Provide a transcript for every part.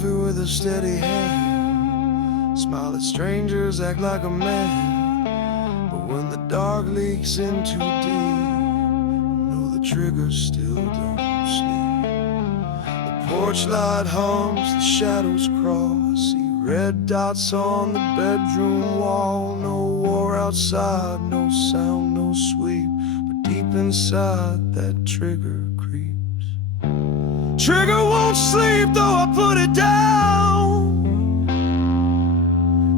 coffee with a steady hand. Smile at strangers, act like a man. But when the dark leaks in too deep, know the triggers still don't sleep. The porch light hums, the shadows crawl. I see red dots on the bedroom wall. No war outside, no sound, no sweep. But deep inside, that trigger creeps. Trigger won't sleep though I put it down.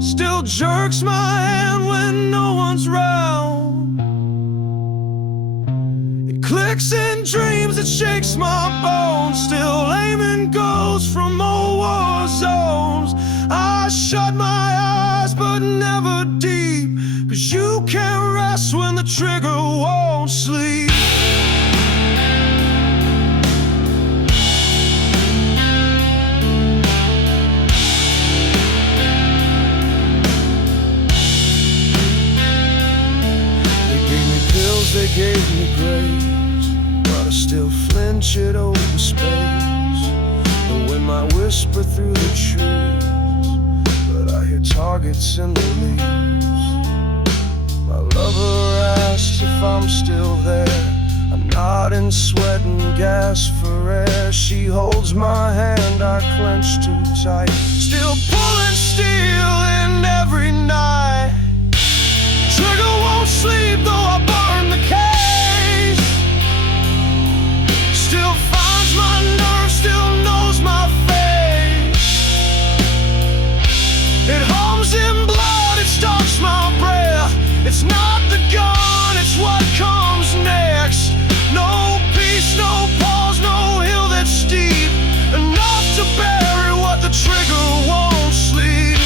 Still jerks my hand when no one's round. It clicks in dreams, it shakes my bones. Still aiming goes from old war zones. I shut my eyes but never deep, 'cause you can't rest when the trigger won't sleep. They gave me grace, but I still flinch at open space. The wind might whisper through the trees, but I hear targets in the leaves. My lover asks if I'm still there. I'm nodding, sweating, gas for air. She holds my hand, I clench too tight. Still pulling steel in every night. Trigger won't sleep though I burn the case. Still finds my nerve, still knows my face. It hums in blood, it stalks my breath. It's not the gun, it's what comes next. No peace, no pause, no hill that's steep enough to bury what the trigger won't sleep.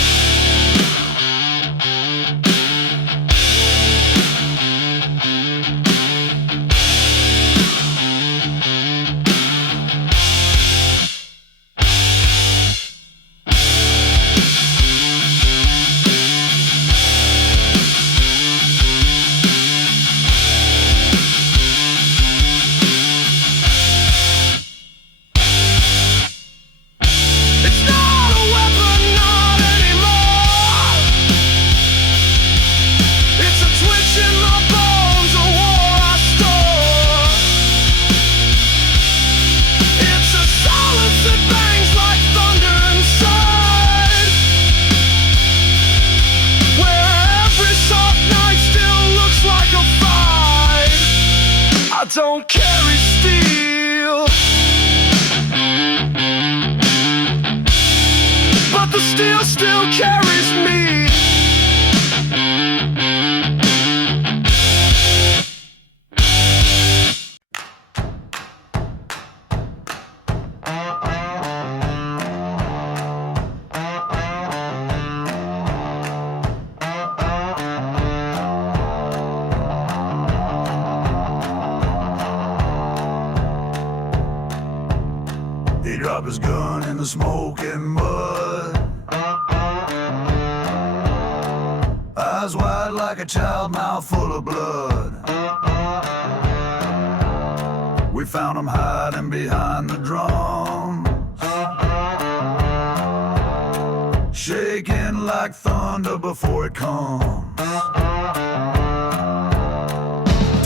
I don't carry steel, but the steel still carries me. He dropped his gun in the smoking mud. Eyes wide like a child, mouth full of blood. We found him hiding behind the drums, shaking like thunder before it comes.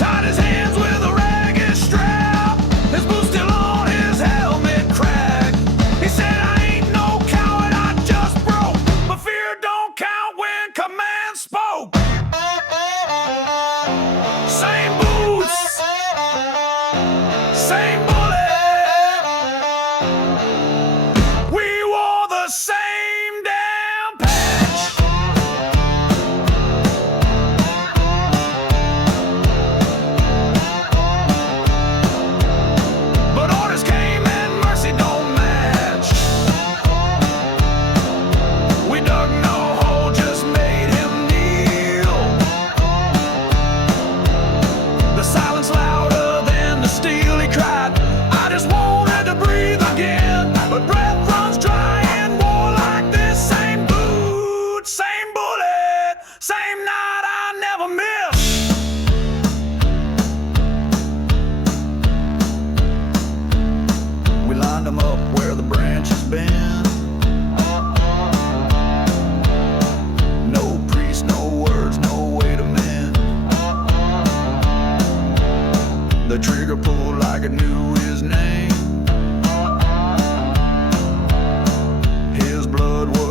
Tied his hands with a ragged strap, his boots still on, his helmet cracked. He said, I ain't no coward, I just broke, but fear don't count when command spoke. Same boots, same bullet, we wore the same damn patch.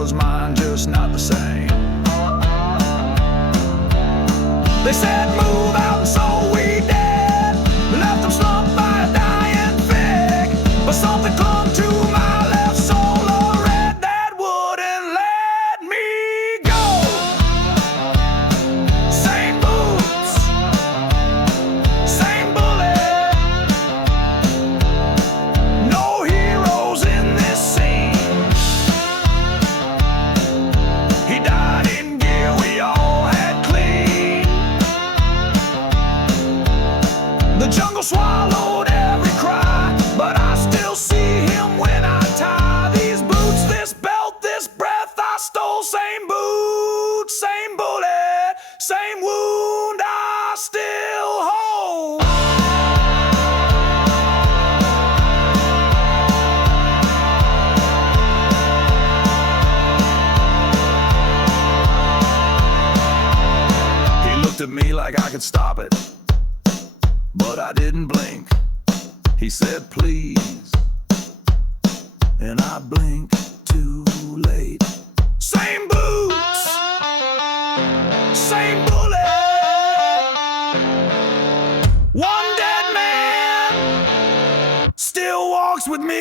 was mine, just not the same. They said move out, and so we did. Left them slumped by a dying fig, but something clung to my left solar red that wouldn't let me go. Same boots, same bullet. No heroes in this scene. He died in gear we all had clean. The jungle swallowed every cry, but I still see him when I tie these boots, this belt, this breath I stole. Same boot, same bullet, same wound I still hold. He looked at me like I could stop it, but I didn't blink. He said please, and I blinked too late. Same boots, same bullet. One dead man still walks with me.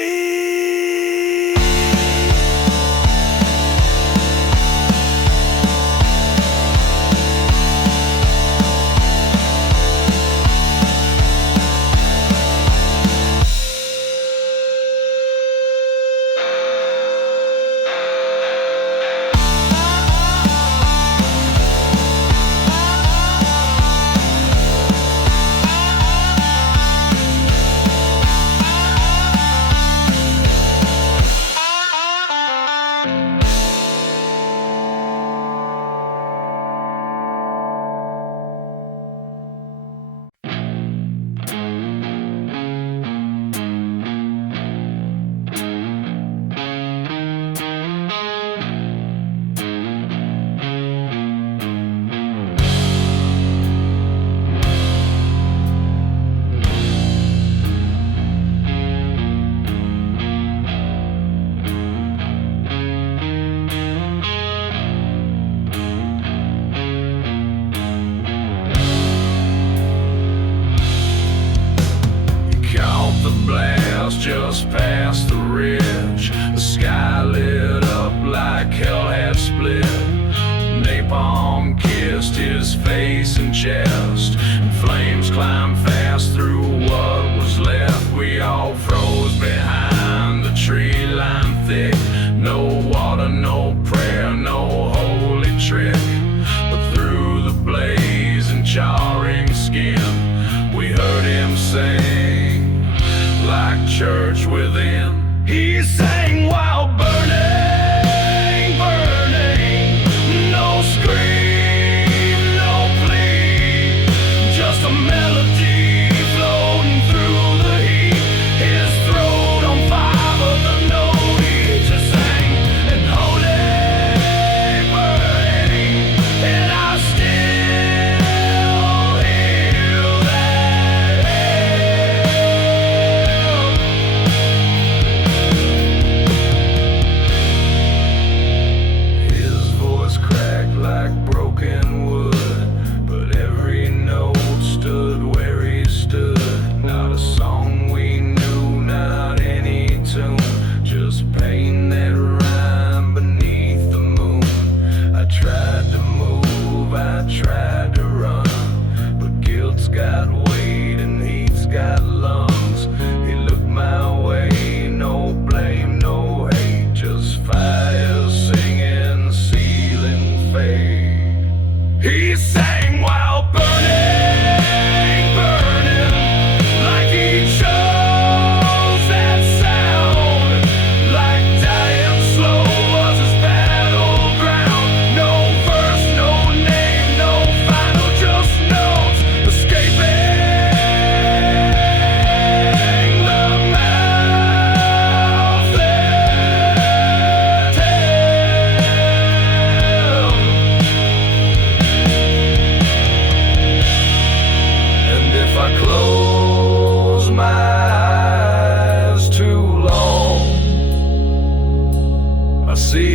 Just past the ridge, the sky lit up like hell had split. Napalm kissed his face and chest, and flames climbed fast through what was left. We all froze behind the tree line thick. No water, no prayer, no holy trick. But through the blaze and charring skin, we heard him sing like church within. He sang while burning, burning. No scream, no plea,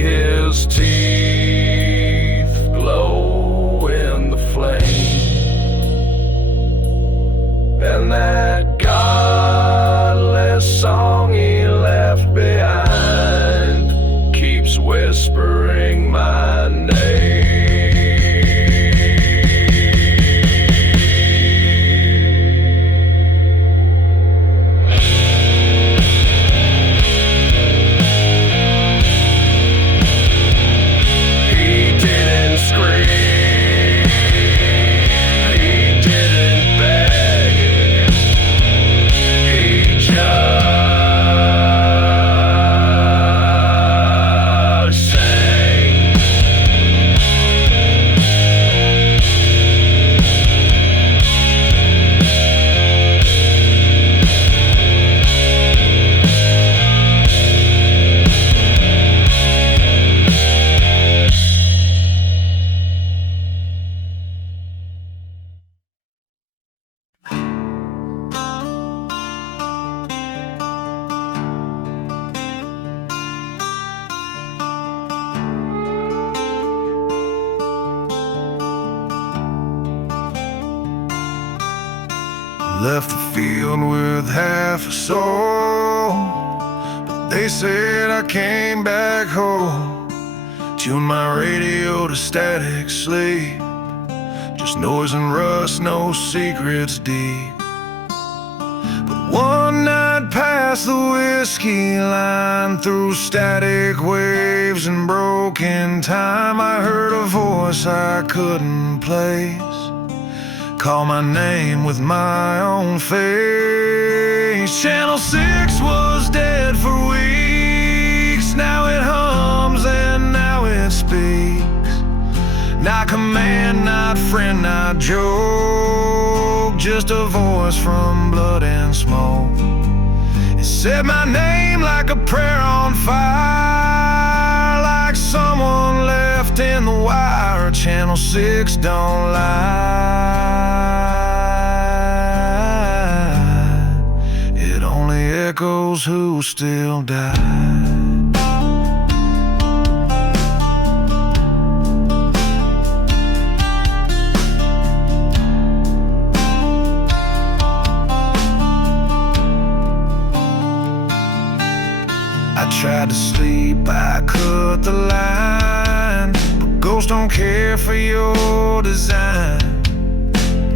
his teeth glow in the flame, and that godless song he left behind keeps whispering my name. Left the field with half a soul, but they said I came back home. Tuned my radio to static sleep, just noise and rust, no secrets deep. But one night past the whiskey line, through static waves and broken time, I heard a voice I couldn't place, call my name with my own face. Channel 6 was dead for weeks. Now it hums and now it speaks. Not command, not friend, not joke, just a voice from blood and smoke. It said my name like a prayer on fire, like someone left in the wire. Channel 6 don't lie. Echoes who still die. I tried to sleep, I cut the line, but ghosts don't care for your design.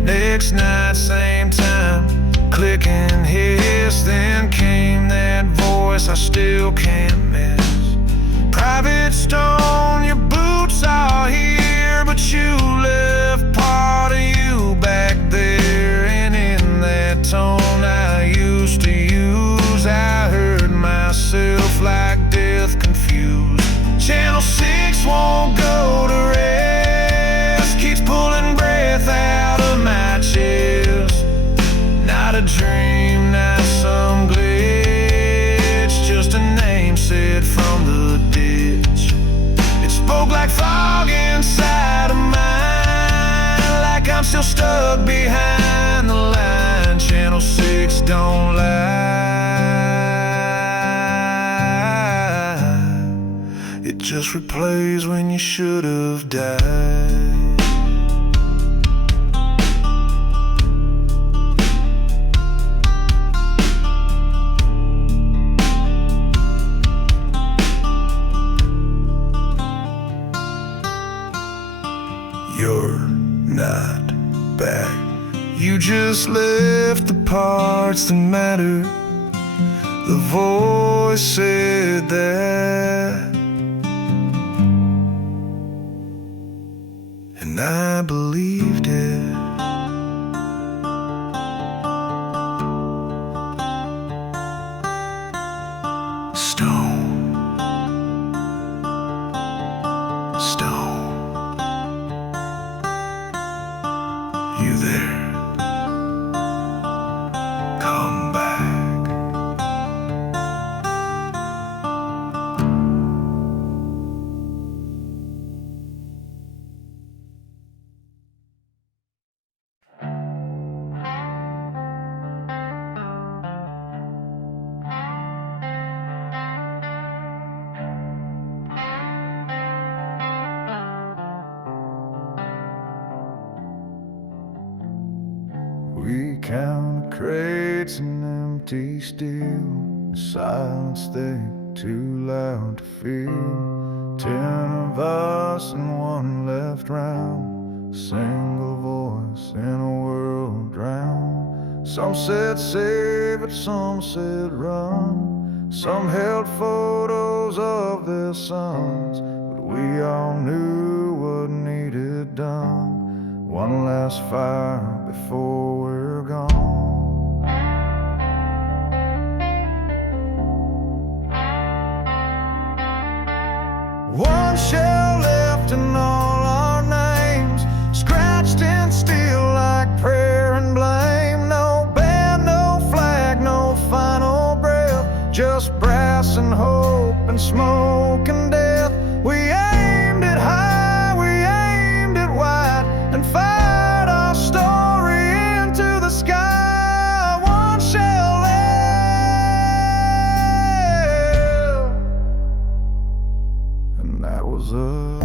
Next night, same time, click and hiss, then came that voice I still can't miss. Private Stone, your boots are here, but you left part of you back there. And in that tone I used to use, I heard myself like death confused. Channel 6 won't go to rest, keeps pulling breath out of my chest. Not a dream, not some glitch, just a name said from the ditch. It spoke like fog inside of mine, like I'm still stuck behind the line. Channel 6 don't lie, it just replays when you should have died. You're not back, you just left the parts that matter. The voice said that, and I believed it. Stone, stone, you there? Come back. count of crates and empty steel, silence they too loud to feel. 10 of us and one left round, single voice in a world drowned. Some said save it, some said run, some held photos of their sons, but we all knew what needed done. One last fire before we're gone. One shell left and all our names scratched in steel like prayer and blame. No band, no flag, no final breath, just brass and hope and smoke and death. We aimed it high, we aimed it wide, and fired our story into the sky. One shell left, and that was us.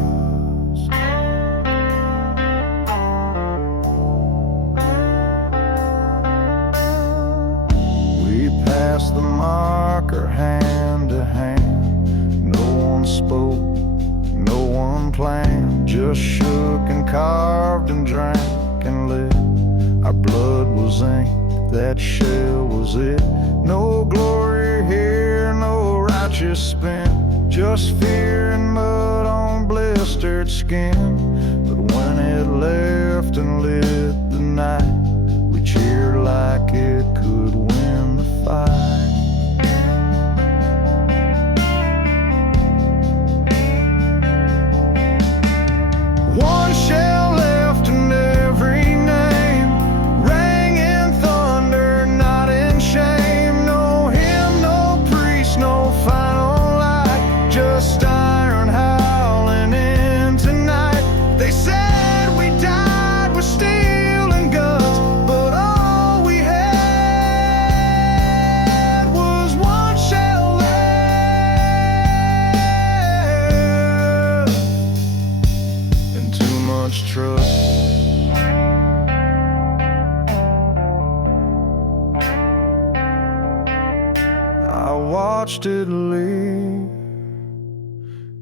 We passed the marker hand to hand. No one spoke, no one planned, just shook and carved and drank and lit. Our blood was ink, that shell was it. No glory here, no righteous spin, just fear and mud on blistered skin. But when it left and lit the night, we cheered like it could win the fight. One shell left and every name rang in thunder, not in shame. No hymn, no priest, no final light, just iron howling into night. They said we died with steel and guns, but all we had was one shell left, and too much trust. I watched it leave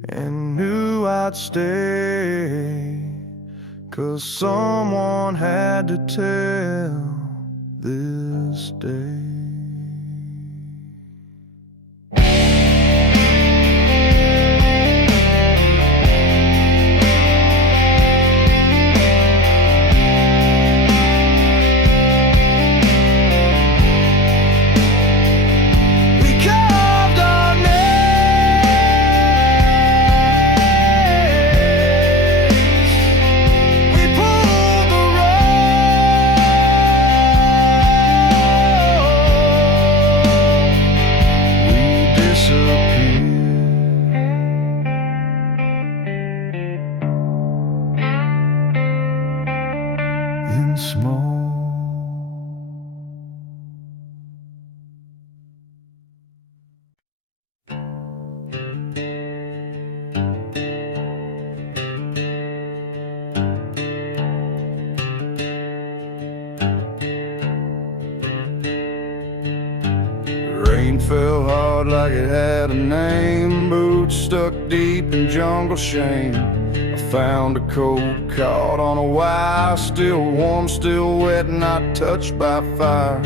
and knew I'd stay, 'cause someone had to tell this day. We carved our names, we pulled the road, we disappeared in smoke. Rain fell hard like it had a name, boots stuck deep in jungle shame. I found a coat caught on a wire, still warm, still wet, not touched by fire.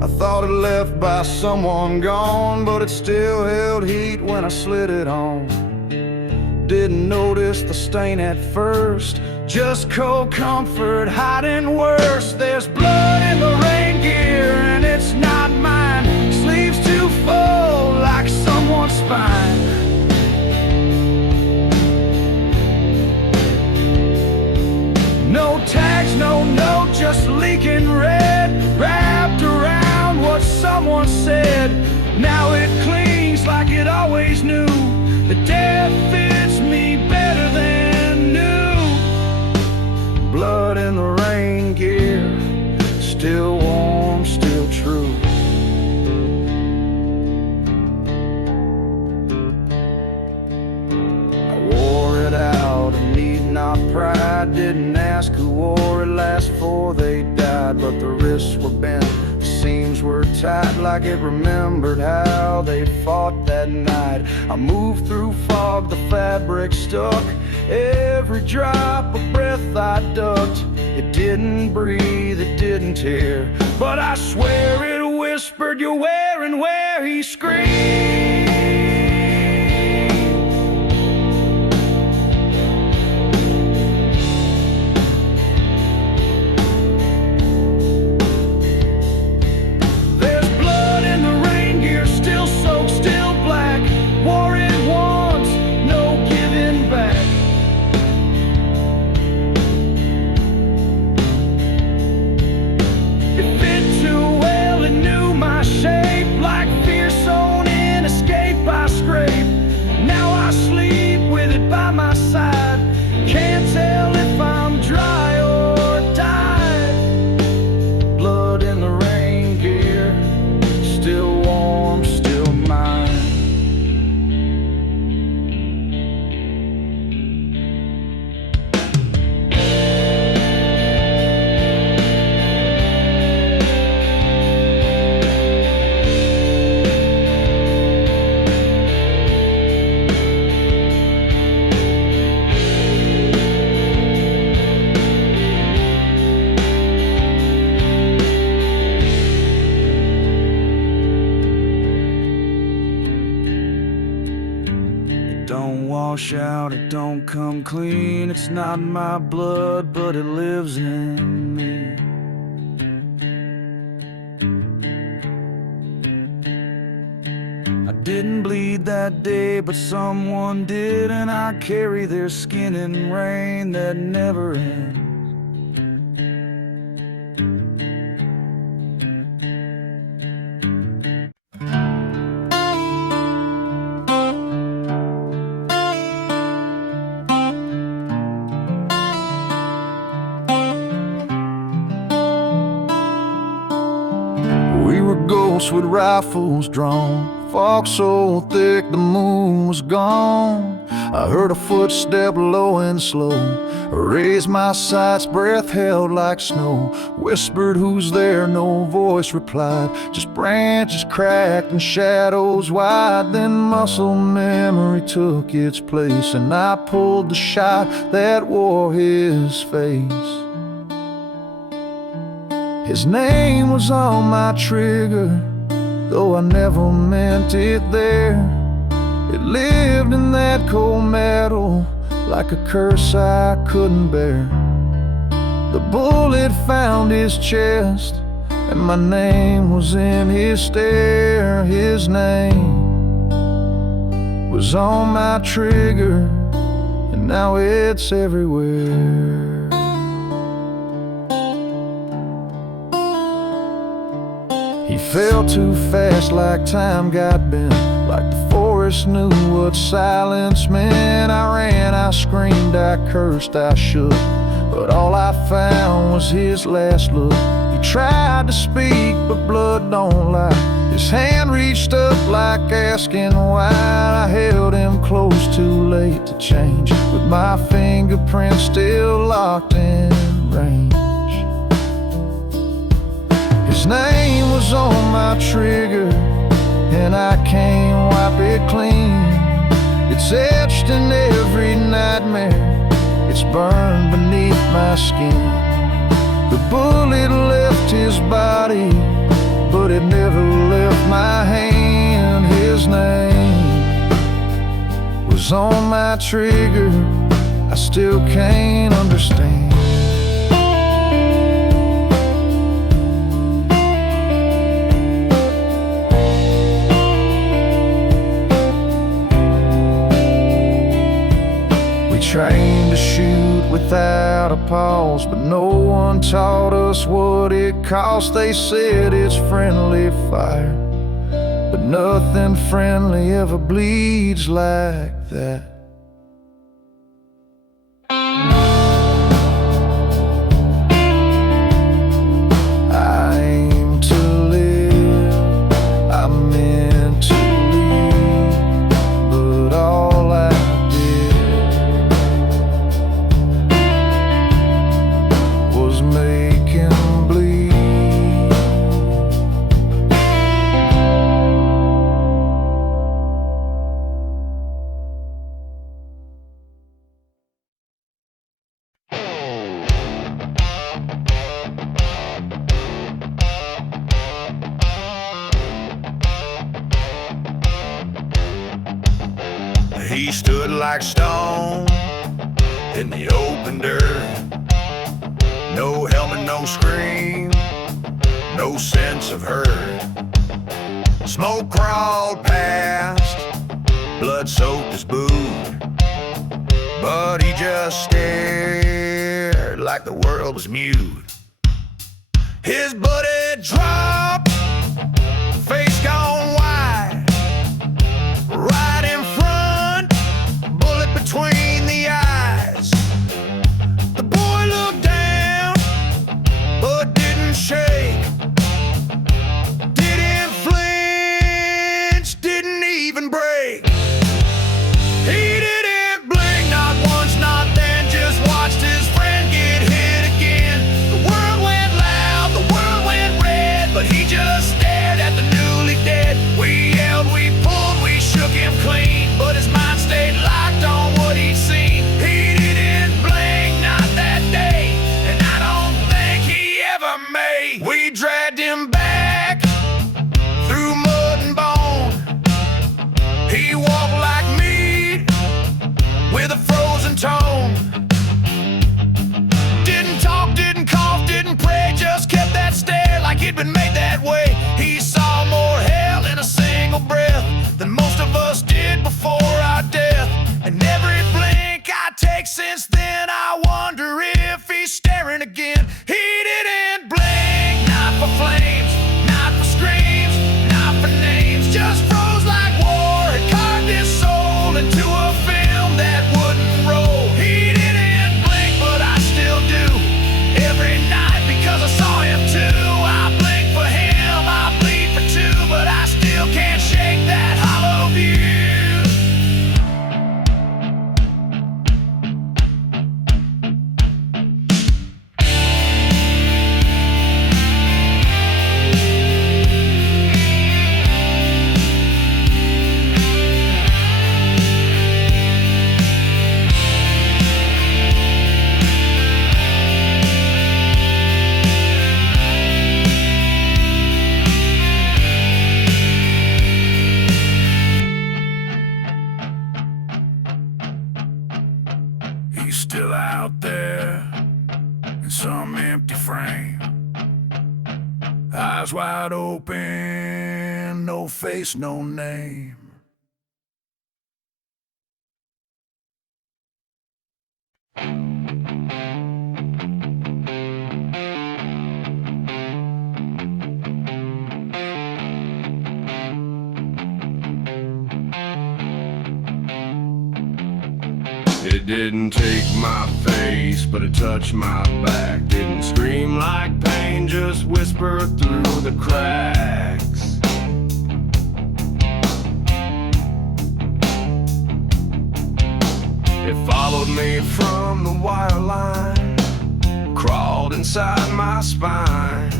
I thought it left by someone gone, but it still held heat when I slid it on. Didn't notice the stain at first, just cold comfort hiding worse. There's blood in the rain gear and it's not mine. Sleeves too full like someone's spine. No tags, no note, just leaking red, wrapped around what someone said. Now it clings like it always knew. The death fits me better than new. Blood in the rain gear, still warm, still true. I wore it out and need not pride. Didn't ask who wore it last before they died, but the wrists were bent tight like it remembered how they fought that night. I moved through fog, the fabric stuck. Every drop of breath I ducked. It didn't breathe, it didn't tear, but I swear it whispered, "You're wearing where he screamed." There's blood in the rain gear, still soaked, still black. Wore it once, no giving back. Out, it don't come clean. It's not my blood, but it lives in me. I didn't bleed that day, but someone did, and I carry their skin in rain that never ends. With rifles drawn, fog so thick the moon was gone. I heard a footstep low and slow, raised my sights, breath held like snow. Whispered, "Who's there?" No voice replied, just branches cracked and shadows wide. Then muscle memory took its place, and I pulled the shot that wore his face. His name was on my trigger, though I never meant it there. It lived in that cold metal like a curse I couldn't bear. The bullet found his chest, and my name was in his stare. His name was on my trigger, and now it's everywhere. He fell too fast like time got bent, like the forest knew what silence meant. I ran, I screamed, I cursed, I shook, but all I found was his last look. He tried to speak, but blood don't lie. His hand reached up like asking why. I held him close, too late to change, with my fingerprints still locked in range. His name was on my trigger, and I can't wipe it clean. It's etched in every nightmare, it's burned beneath my skin. The bullet left his body, but it never left my hand. His name was on my trigger, I still can't understand. Trained to shoot without a pause, but no one taught us what it cost. They said it's friendly fire, but nothing friendly ever bleeds like that. I aim to live, I meant to leave, but all I make him bleed. He stood like stone in the open dirt. No helmet, no scream, no sense of hurt. Smoke crawled past, blood soaked his boot, but he just stared like the world was mute. His bullet dropped, face gone wide, right in front, bullet between the eyes. The boy looked down, but didn't shake, didn't flinch, didn't even break. He didn't blink, not once, not then, just watched his friend get hit again. The world went loud, the world went red, but he just stared at the newly dead. We yelled, we pulled, we shook him clean, but his mind stayed locked on what he'd seen. He didn't blink, not that day, and I don't think he ever may. We dragged him back through mud and bone. He walked like meat with a frozen tone. Didn't talk, didn't cough, didn't pray, just kept that stare like he'd been made that way. He saw more hell in a single breath than most of us did before our death. And every blink I take since then, I wonder if he's staring again. He didn't blink, not for flames, not for screams, not for names, just froze like war had carved his soul into a film that wouldn't roll. He didn't blink, but I still do every night because I saw him too. I blink for him, I bleed for two, but I still can't shake that hollow view. He's still out there in some empty frame, eyes wide open, no face, no name. It didn't take my face, but it touched my back. Didn't scream like pain, just whisper through the cracks. It followed me from the wire line, crawled inside my spine.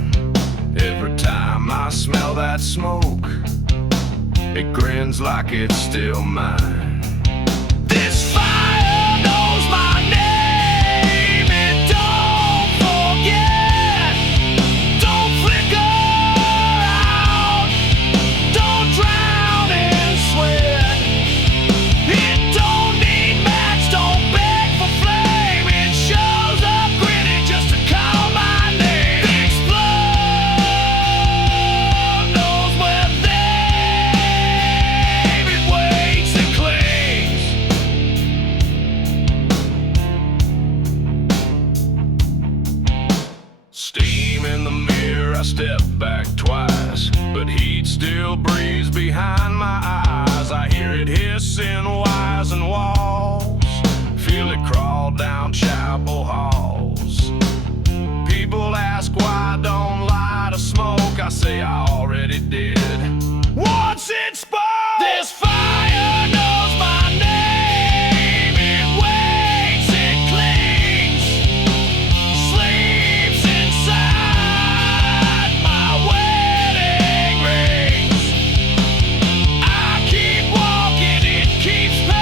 Every time I smell that smoke, it grins like it's still mine. This fire knows my name, it don't forget, don't flicker out, don't drown in sweat. It don't need match, don't beg for flame, it shows up grinning just to call my name. Explode knows where David waits and clings. Steam in the mirror, I step back twice, but heat still breathes behind my eyes. I hear it hiss in wires and walls, feel it crawl down chapel halls. People ask why I don't light a smoke, I say I already did once it spoke. This fire knows my name, it waits, it clings, sleeps inside my wedding rings. I keep walking, it keeps passing.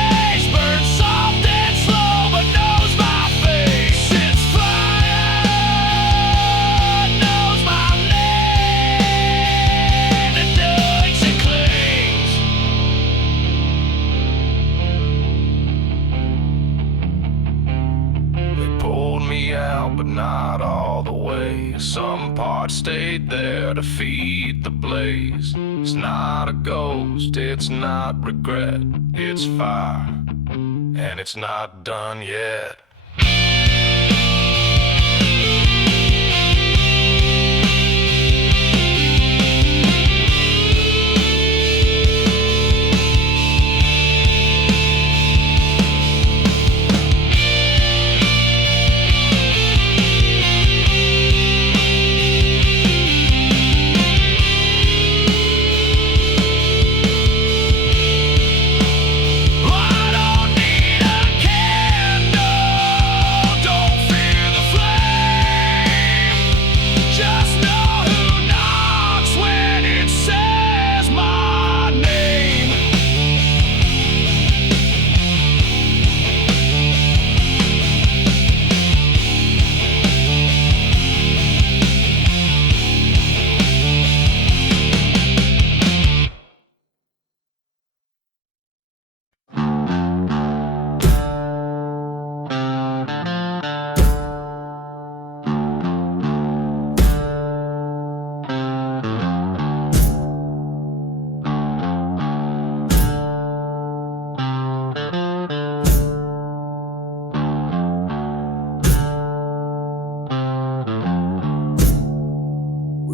out, but not all the way. Some parts stayed there to feed the blaze. It's not a ghost, it's not regret, it's fire, and it's not done yet.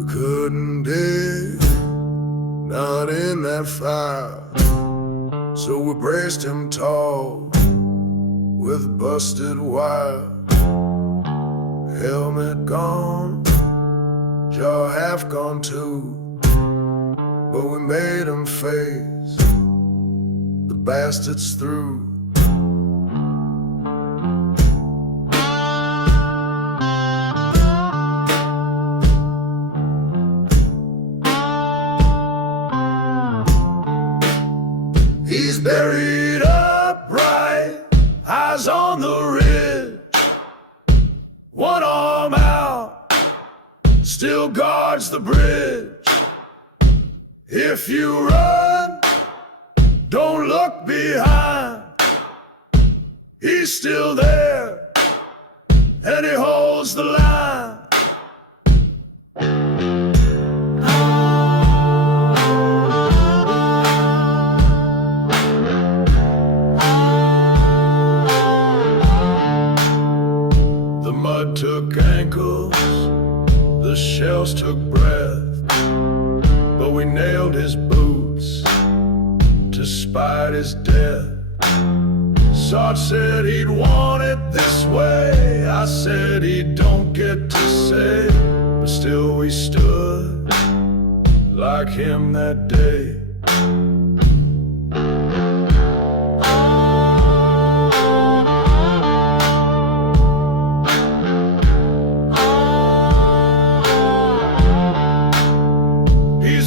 Couldn't dig, not in that fire. So we braced him tall with busted wire. Helmet gone, jaw half gone too, but we made him face the bastards through. He's buried upright, eyes on the ridge, one arm out, still guards the bridge. If you run, don't look behind. He's still there, and he holds the line. Took ankles, the shells took breath, but we nailed his boots to spite his death. Sarge said he'd want it this way, I said he don't get to say, but still we stood like him that day.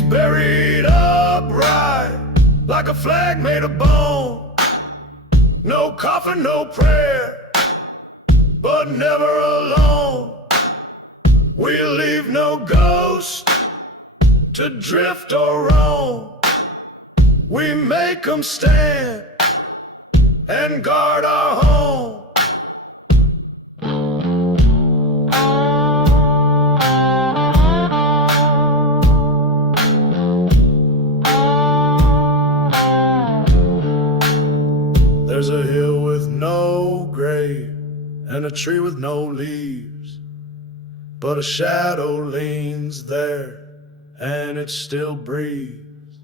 Buried upright, like a flag made of bone. No coffin, no prayer, but never alone. We'll leave no ghost to drift or roam. We make them stand and guard our home. There's a hill with no grave and a tree with no leaves, but a shadow leans there and it still breathes.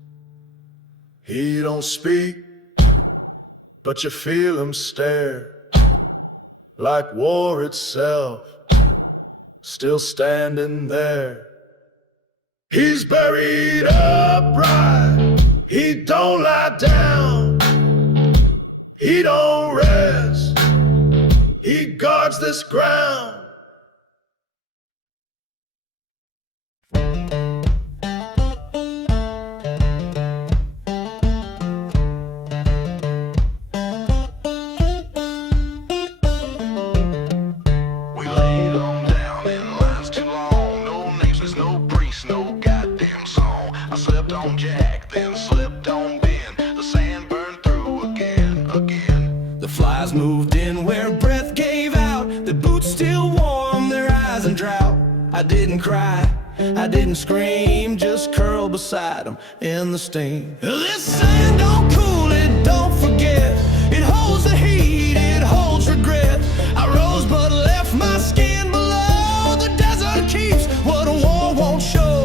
He don't speak, but you feel him stare, like war itself, still standing there. He's buried upright, he don't lie down, he don't rest, he guards this ground. We laid them down in lines too long. No names, there's no priest, no goddamn song. I slept on Jack, then slept on Ben. The sand burned through again. The flies moved in where breath gave out. The boots still warm. I didn't cry, I didn't scream, just curl beside him in the steam. This sand don't cool it, don't forget. It holds the heat, it holds regret. I rose but left my skin below. The desert keeps what a war won't show.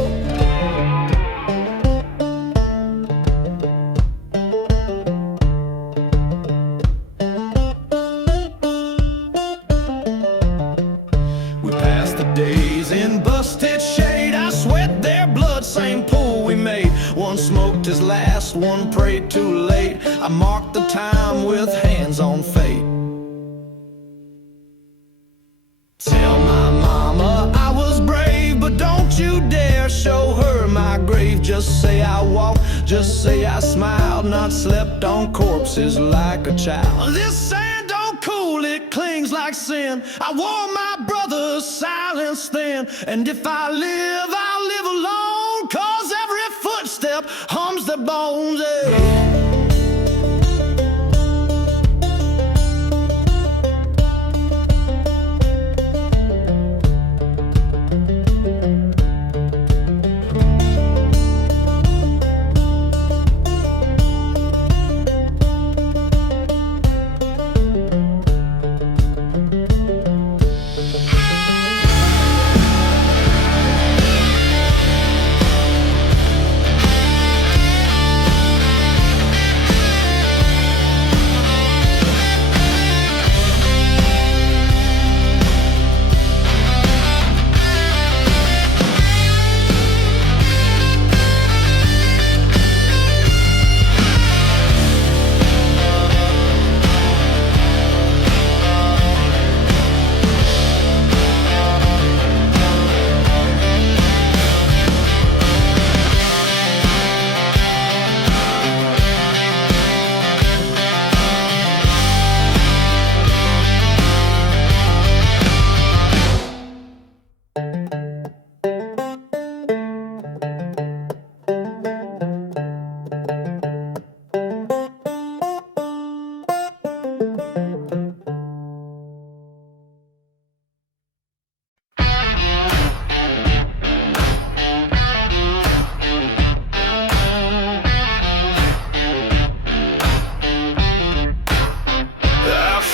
We passed the days in busted shade. I sweat their blood, same pool we made. One smoked his last, one prayed too late. I marked the time with hands on fate. Tell my mama I was brave, but don't you dare show her my grave. Just say I walked, just say I smiled, not slept on corpses like a child. This sand don't cool, it clings like sin. I wore my brother's silence then, and if I live, I'll live alone, 'cause every footstep hums the bones.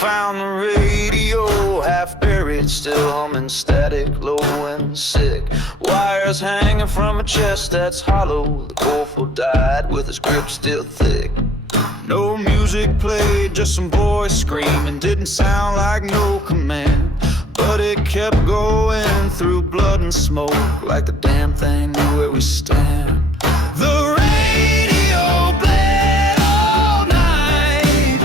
Found the radio, half buried, still humming static, low and sick. Wires hanging from a chest that's hollow. The corporal died with his grip still thick. No music played, just some boys screaming. Didn't sound like no command, but it kept going through blood and smoke, like the damn thing knew where we stand. The radio bled all night,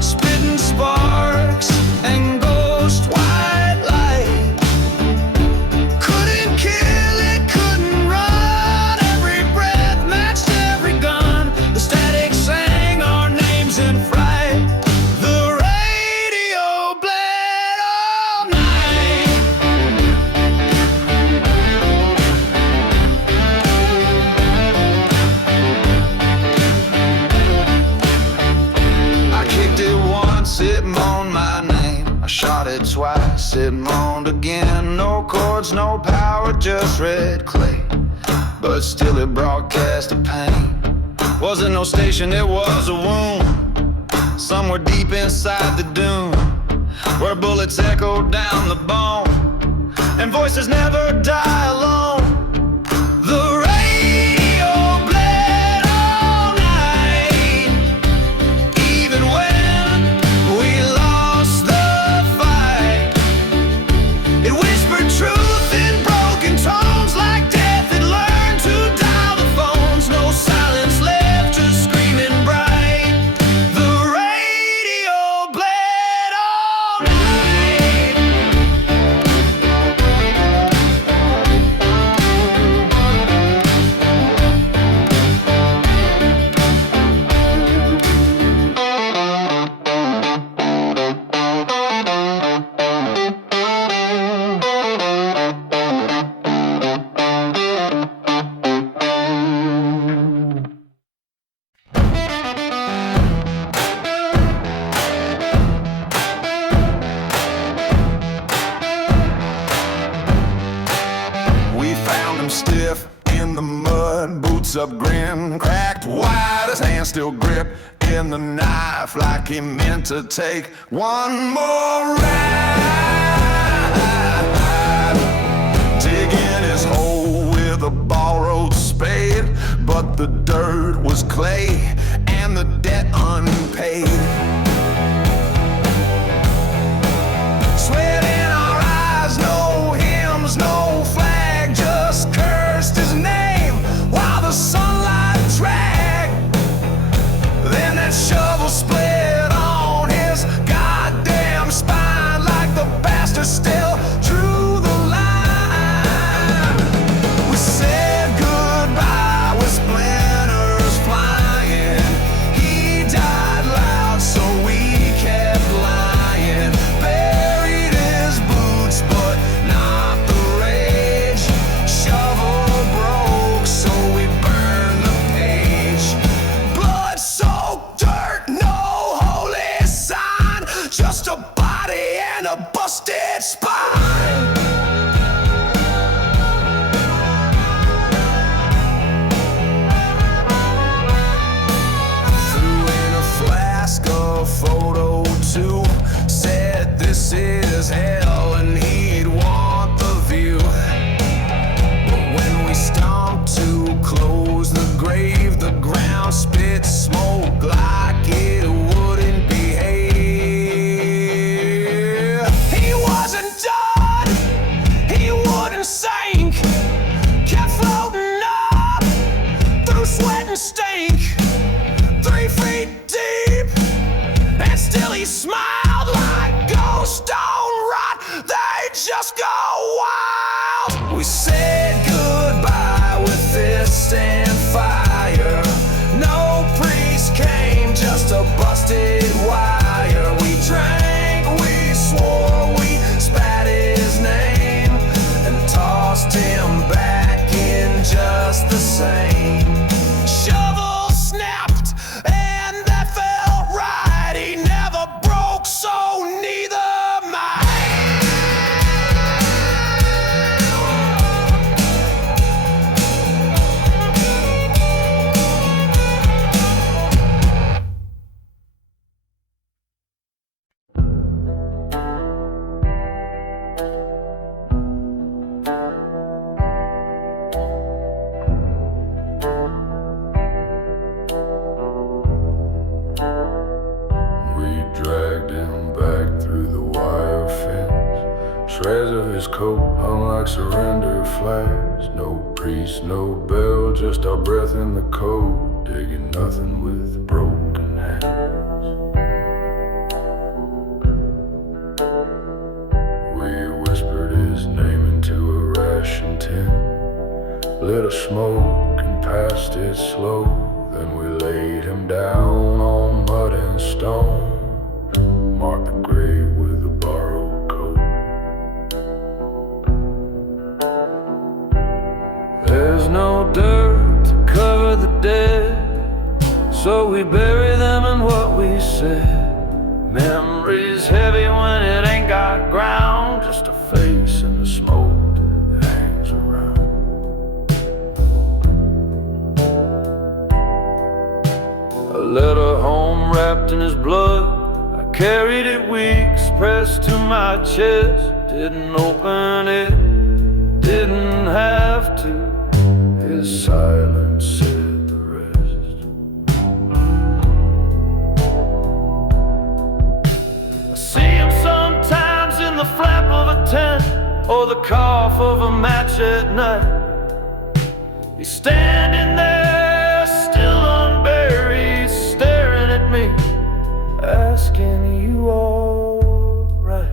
spitting sparks and ghost white light. Couldn't kill it, couldn't run. Every breath matched every gun. The static sang our names in fright. The radio bled all night. I kicked it once, it moaned my name. I shot it twice, it moaned again. No chords, no power, just red clay, but still it broadcast a pain. Wasn't no station, it was a wound, somewhere deep inside the dune, where bullets echoed down the bone, and voices never die alone. The radio bled all night, even when we lost the fight. It whispered truth in broken tones, like death had learned to dial the phones. No silence left, just screaming bright. The radio bled all night. face-up grin, cracked wide, his hand still gripped in the knife like he meant to take one more ride. Digging his hole with a borrowed spade, but the dirt was clay and the debt unpaid. Sweat in our eyes, no hymns, no flag, just cursed his name while the sunlight dragged. Then that shovel split on his goddamn spine like the bastard still drew the line. We said goodbye with splinters flying. He died loud, so we kept lying. Buried his boots, but not the rage. Shovel broke, so we burned the page. Blood-soaked dirt, no holy sign, just a body and a busted spine. Threw in a flask of photo too, said this is hell and he'd want the view. But when we stomped to close the grave, the ground spit smoke like it wouldn't behave. He wasn't done, he wouldn't sink, kept floating up through sweat and stink. 3 feet deep, and still he smiled like ghosts don't rot, they just go wild. We said goodbye with fist and fire. No priest came, just a busted wire. We drank, we swore, we spat his name and tossed him back in just the same. Shovel snapped and that felt right. He never broke, so neither might. We dragged him back through the wire fence. Shreds of his coat hung like surrender flags. No priest, no bell, just our breath in the cold. Digging nothing with broken hands. We whispered his name into a ration tin, lit a smoke and passed it slow. Then we laid him down on mud and stone, marked the grave with a borrowed coat. There's no dirt to cover the dead, so we bury them in what we said. Memories heavy when it ain't got ground, just a face in the smoke that hangs around. A letter home wrapped in his blood, I carried it weeks pressed to my chest. Didn't open it, didn't have to. His silence said the rest. I see him sometimes in the flap of a tent, or the cough of a match at night. He's standing there, still unburied, staring at me, asking, you all right?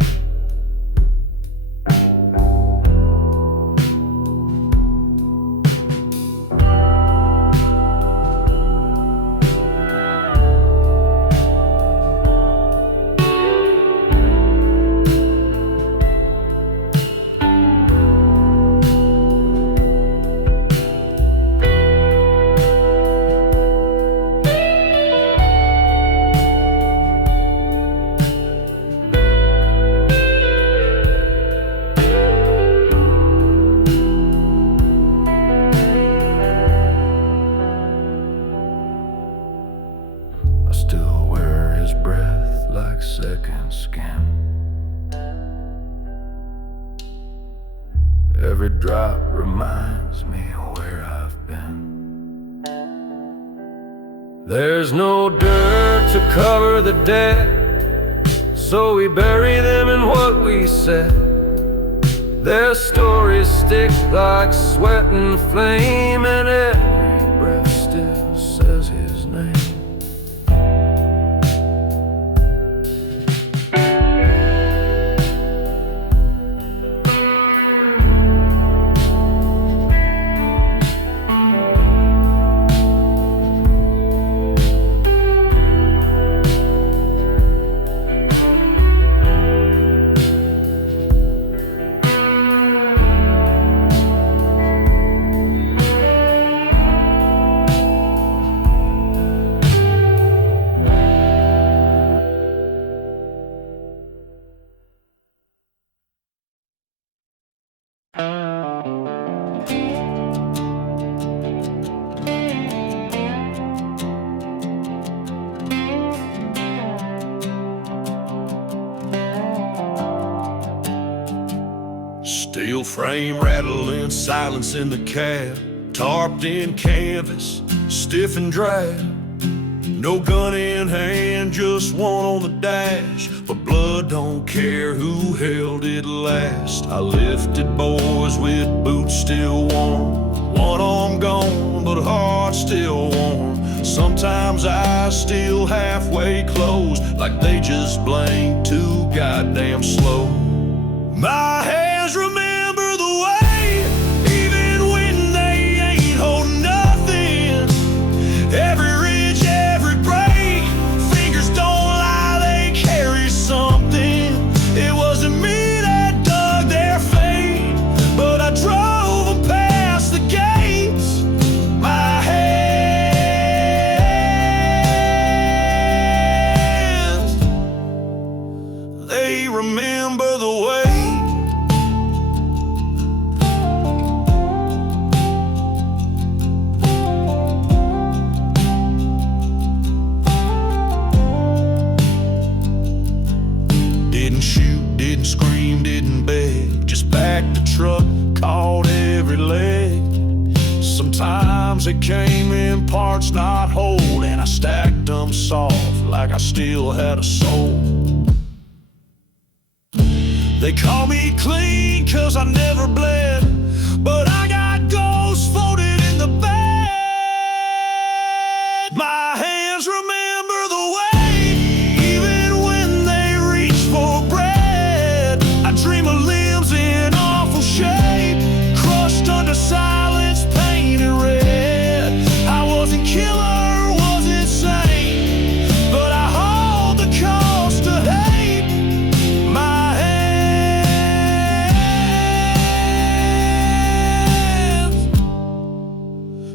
Every drop reminds me where I've been. There's no dirt to cover the dead, so we bury them in what we said. Their stories stick like sweat and flame, and every breath still says his name. Steel frame rattling, silence in the cab, tarped in canvas, stiff and drab. No gun in hand, just one on the dash, but blood don't care who held it last. I lifted boys with boots still warm, one arm gone, but heart still warm. Sometimes eyes still halfway closed, like they just blinked too goddamn slow. My hands remember the way, even when they ain't holding nothing. Every ridge, every break, fingers don't lie, they carry something. It wasn't me that dug their fate, but I drove them past the gates. My hands, they remember the way. Didn't scream, didn't beg, just backed the truck, caught every leg. Sometimes it came in parts not whole, and I stacked them soft like I still had a soul. They call me clean 'cause I never bled, but I got ghosts floating in the bed. My hands remember the way, even when they reach for bread. I dream of limbs in awful shape, crushed under silence, painted red. I wasn't killer, wasn't sane, but I hold the cost of hate. My hands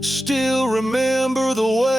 still remember the way.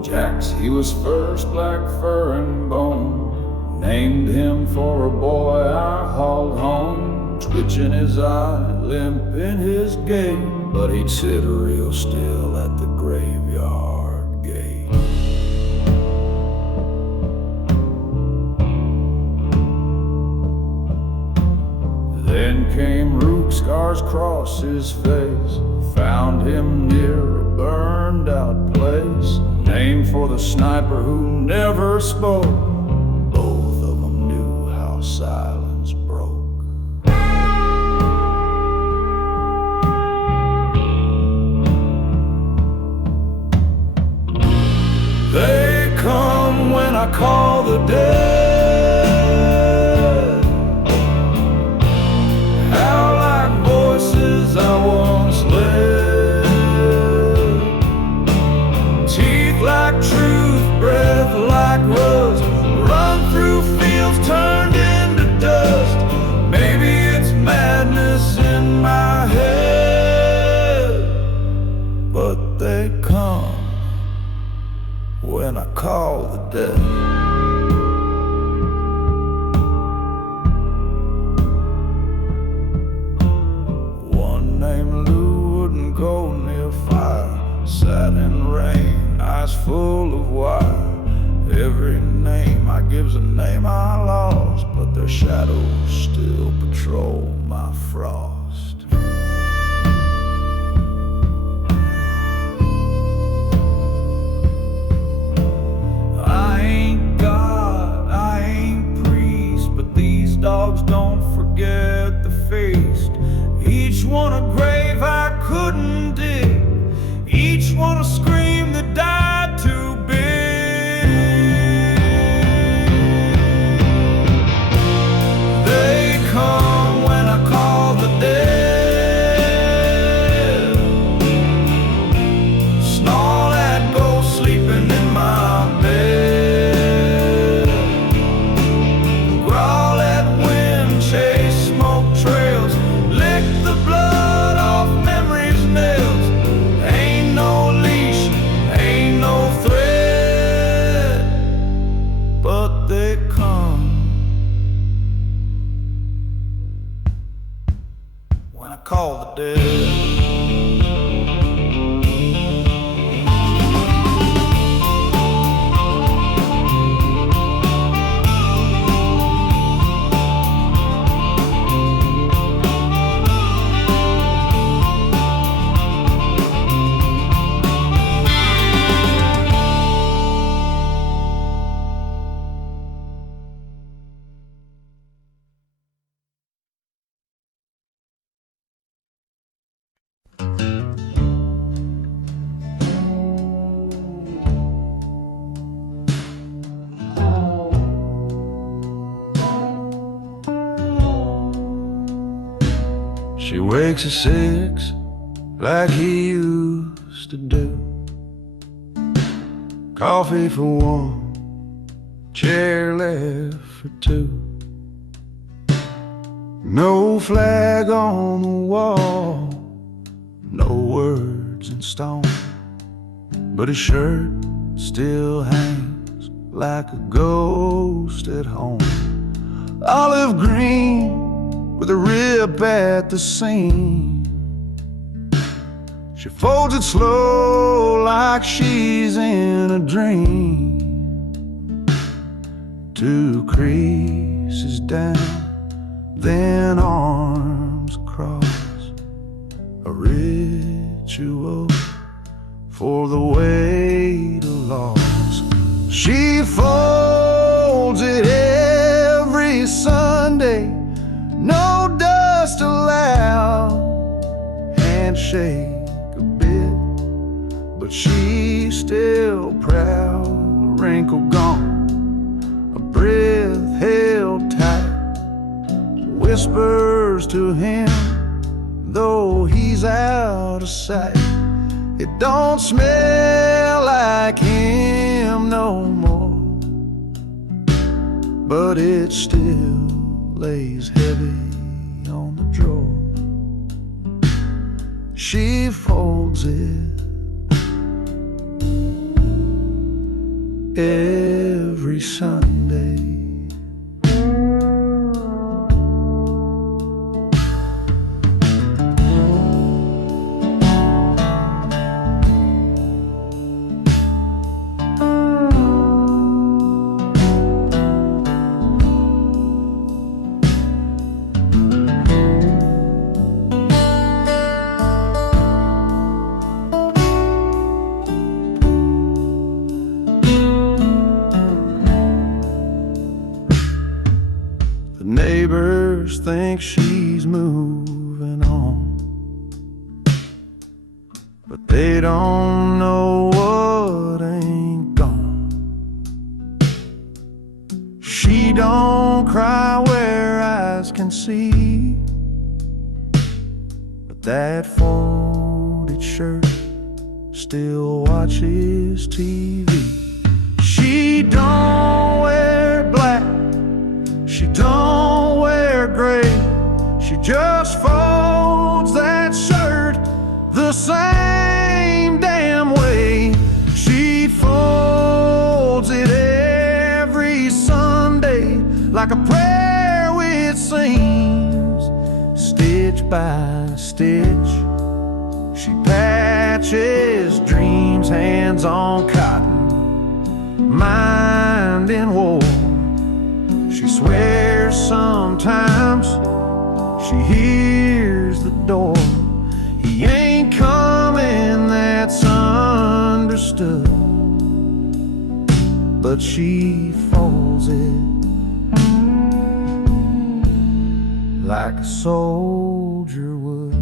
Jax, he was first, black fur and bone. Named him for a boy I hauled home. Twitching his eye, limp in his gait, but he'd sit real still at the graveyard gate. Then came Rook, scars cross his face. Found him near a burned out place, named for the sniper who never spoke. Both of them knew how silence broke. call the dead. One named Lou wouldn't go near fire, sat in rain, eyes full of wire. Every name I give's a name I lost, but their shadows still patrol my frost. I ain't God, I ain't priest, but these dogs don't forget the feast. Each one a grave I couldn't dig, each one a scream that died too big. They come when I call the dead, snarl at ghosts sleeping in my bed, growl at wind, chase smoke trails, lick the blood off memory's nails. Ain't no leash, ain't no thread, but they come when I call the dead. She wakes at 6 like he used to do. Coffee for one, chair left for two. No flag on the wall, no words in stone, but his shirt still hangs like a ghost at home. Olive green with a rip at the seam. She folds it slow like she's in a dream. 2 creases down, then arms across. A ritual for the weight of loss. She folds it every Sunday, no dust allowed. Handshake a bit, but she's still proud. A wrinkle gone, a breath held tight. Whispers to him, though he's out of sight. It don't smell like him no more, but it still lays heavy on the drawer. She folds it every Sunday. Neighbors think she's moving on, but they don't know what ain't gone. She don't cry where eyes can see, but that folded shirt still watches TV. She don't wear black, she don't wear gray, she just folds that shirt the same damn way. She folds by stitch. She patches dreams, hands on cotton, mind in war. She swears sometimes she hears the door. He ain't coming, that's understood, but she folds it like a soldier would.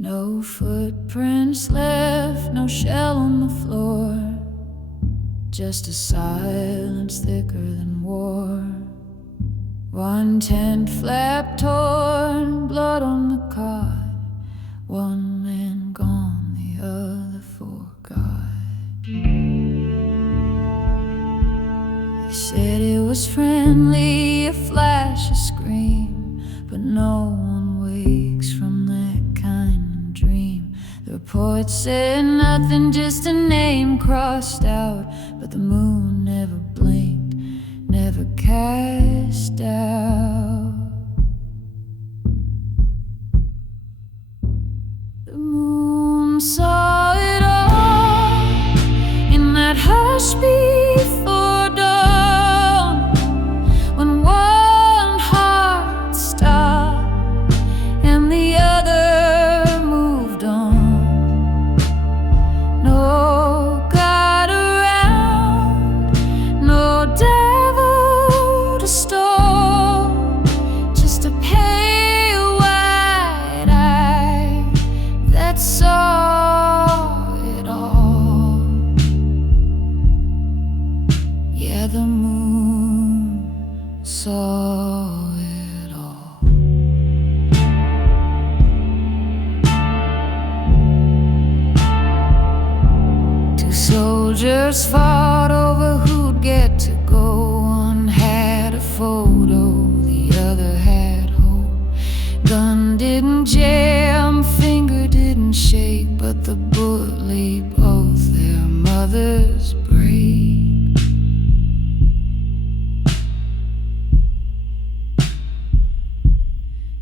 No footprints left, no shell on the floor, just a silence thicker than war. One tent flap torn, blood on the cot. One man gone, the other forgot. They said it was friendly, a flash, a scream, but no one wakes from that kind of dream. The report said nothing, just a name crossed out, but the moon never blinked, never cast doubt. The moon saw it all in that hush before dawn, when one heart stopped and the other moved on. No God around, no devil to stone, just a pale white eye that saw it all. Yeah, the moon saw it all. Two soldiers fought over who'd get to go. One had a photo, the other had hope. Gun didn't jam, finger didn't shake, but the bullet laid both their mothers break.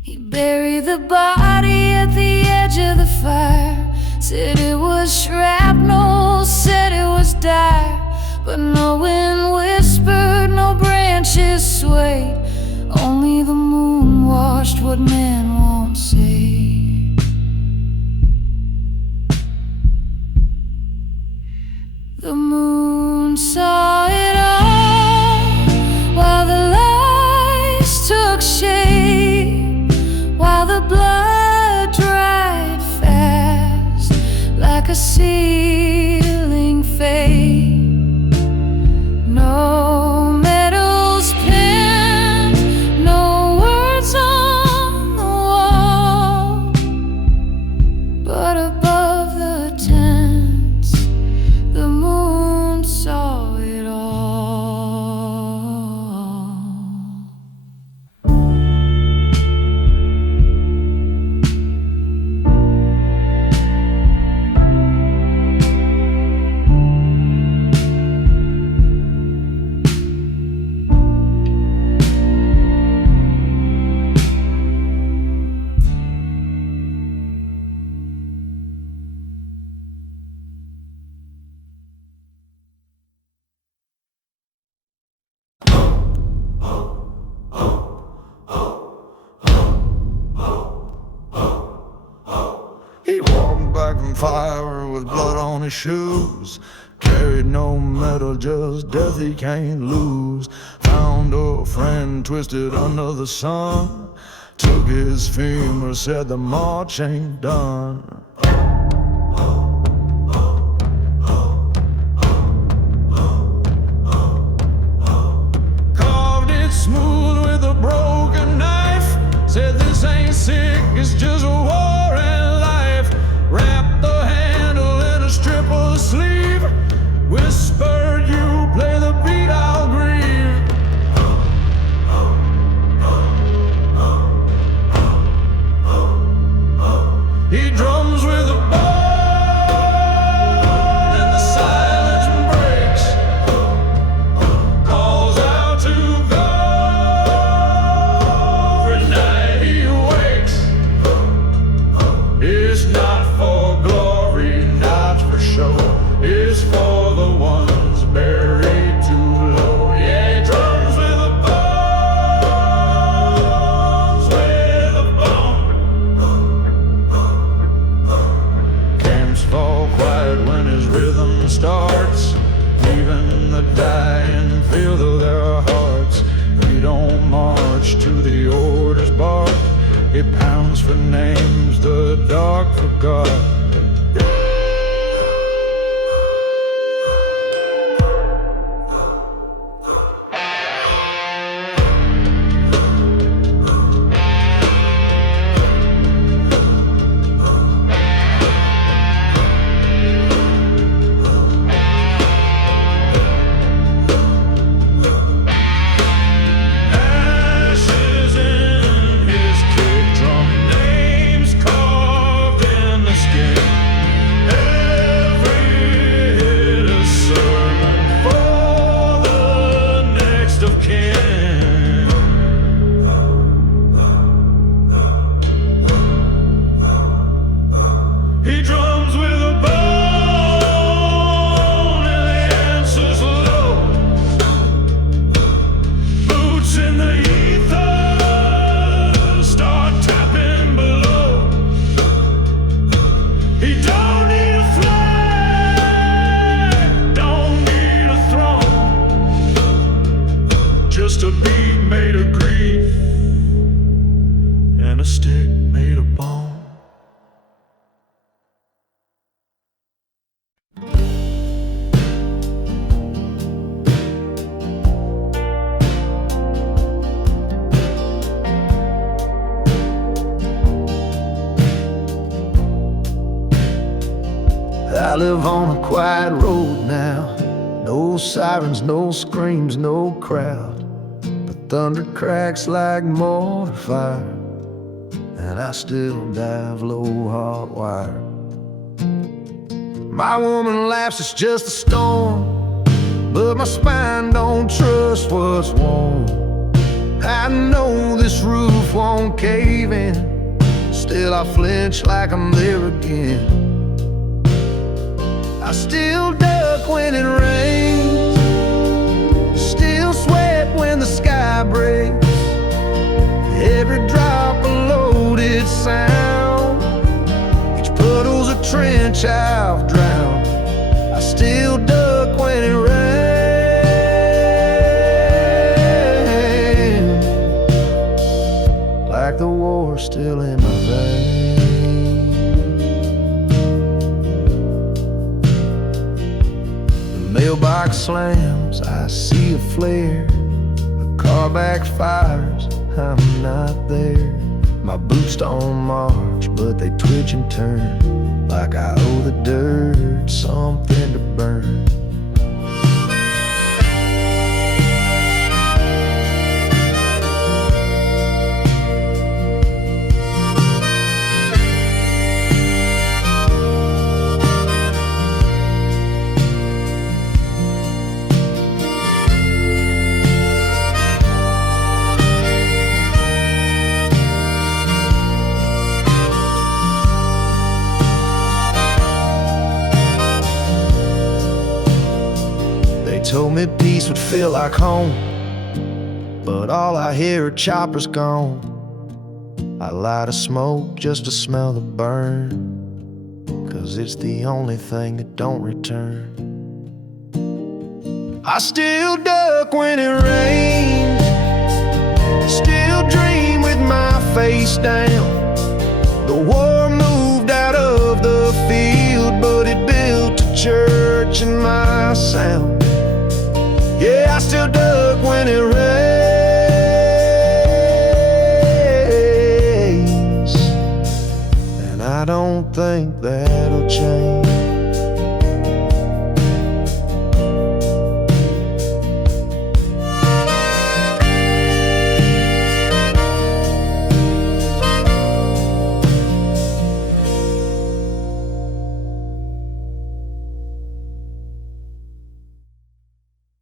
He buried the body at the edge of the fire, said it was shrapnel, said it was dire, but no wind whispered, no branches swayed, only the moon washed what man won't say. The moon saw it all while the lies took shape, while the blood dried fast like a ceiling fade. No medals pinned, no words on the wall, but above the tents, the moon saw it all. He walked back from fire with blood on his shoes. Carried no medal, just death he can't lose. Found a friend twisted under the sun. Took his femur, said the march ain't done. Carved it smooth with a broken knife. Said this ain't sick, it's just a quiet when his rhythm starts. Even the dying feel their hearts. He don't march to the order's bark. He pounds for names the dark forgot. Just a beat made of grief and a stick made of bone. I live on a quiet road now. No sirens, no screams, no crowd. Thunder cracks like mortar fire, and I still dive low, hot wire. My woman laughs, it's just a storm, but my spine don't trust what's warm. I know this roof won't cave in, still I flinch like I'm there again. I still duck when it rains, still sweat when the sky breaks. Every drop a loaded sound, each puddle's a trench I've drowned. I still duck when it rains, like the war's still in my veins. Mailbox slams, I see a flare. A car backfires, I'm not there. My boots don't march, but they twitch and turn, like I owe the dirt something to burn. Told me peace would feel like home, but all I hear are choppers gone. I light a smoke just to smell the burn, 'cause it's the only thing that don't return. I still duck when it rains, still dream with my face down. The war moved out of the field, but it built a church in my sound. Yeah, I still duck when it rains, and I don't think that'll change.